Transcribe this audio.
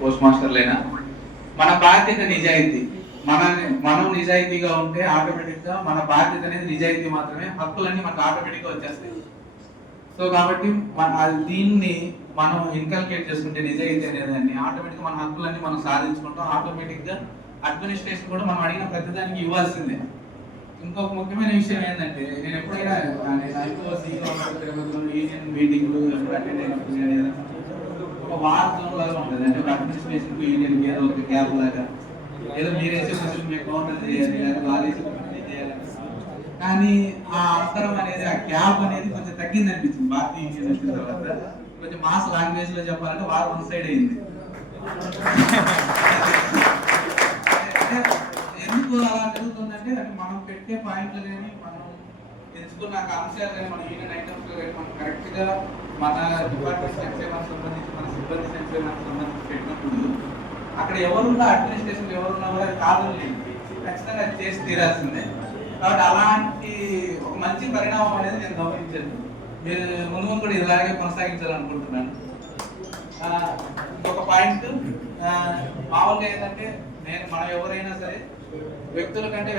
Post మాస్టర్లైనా మన బాధ్యత నిజాయితీ. మనం నిజాయితీగా ఉంటే ఆటోమేటిక్ గా మన బాధ్యత అనేది నిజాయితీ మాత్రమే, హక్కులన్నీ మనకు ఆటోమేటిక్ గా వచ్చేస్తాయి. సో కాబట్టి దీన్ని మనం ఇన్కల్కేట్ చేసుకుంటే నిజాయితీ అనేది ఆటోమేటిక్ మన హక్కులన్నీ మనం సాధించుకుంటాం. ఆటోమేటిక్ గా అడ్మినిస్ట్రేషన్ కూడా మనం అడిగిన ప్రతిదానికి ఇవ్వాల్సిందే. ఇంకొక ముఖ్యమైన విషయం ఏంటంటే, నేను ఎప్పుడైనా యూనియన్ మీటింగ్లు ఎప్పుడు అటెండ్ అయినప్పుడు ఒక వార్తలు లాగా ఉంటుంది. అంటే అడ్మినిస్ట్రేషన్ కు యూనియన్ ఏదో ఒక గ్యాప్ లాగా, ఏదో మీరేసే క్వశ్చన్ మీకు కౌంటర్ చేయాలి, లేదా వాళ్ళేసే క్వశ్చన్ చేయాలి. కానీ ఆ అంతరం అనేది, ఆ గ్యాప్ అనేది కొంచెం తగ్గింది అనిపించింది భారతీయ యూనియన్ వచ్చిన తర్వాత. కొంచెం మాస్ లాంగ్వేజ్ లో చెప్పాలంటే వార్ వన్ సైడ్ అయింది. ఎందుకు అలా జరుగుతుందంటే, అంటే మనం పెట్టే పాయింట్లు కానీ, మనం ఎంచుకున్న అంశాలు కానీ, మన యూనియన్ ఐటమ్స్ కానీ మనం కరెక్ట్ గా మన డిపార్ట్మెంట్ సంక్షేమానికి సంబంధించి, మన సిబ్బంది సంక్షేమానికి సంబంధించి పెట్టినప్పుడు అక్కడ ఎవరున్నా అడ్మినిస్ట్రేషన్ ఎవరున్నా కూడా అది కాదని ఖచ్చితంగా అది చేసి తీరాల్సిందే. కాబట్టి అలాంటి ఒక మంచి పరిణామం అనేది నేను గమనించాను. మీరు ముందు కూడా ఇలాగే కొనసాగించాలనుకుంటున్నాను. ఇంకొక పాయింట్ మామూలుగా ఏంటంటే, మనం ఎవరైనా సరే వ్యక్తుల కంటే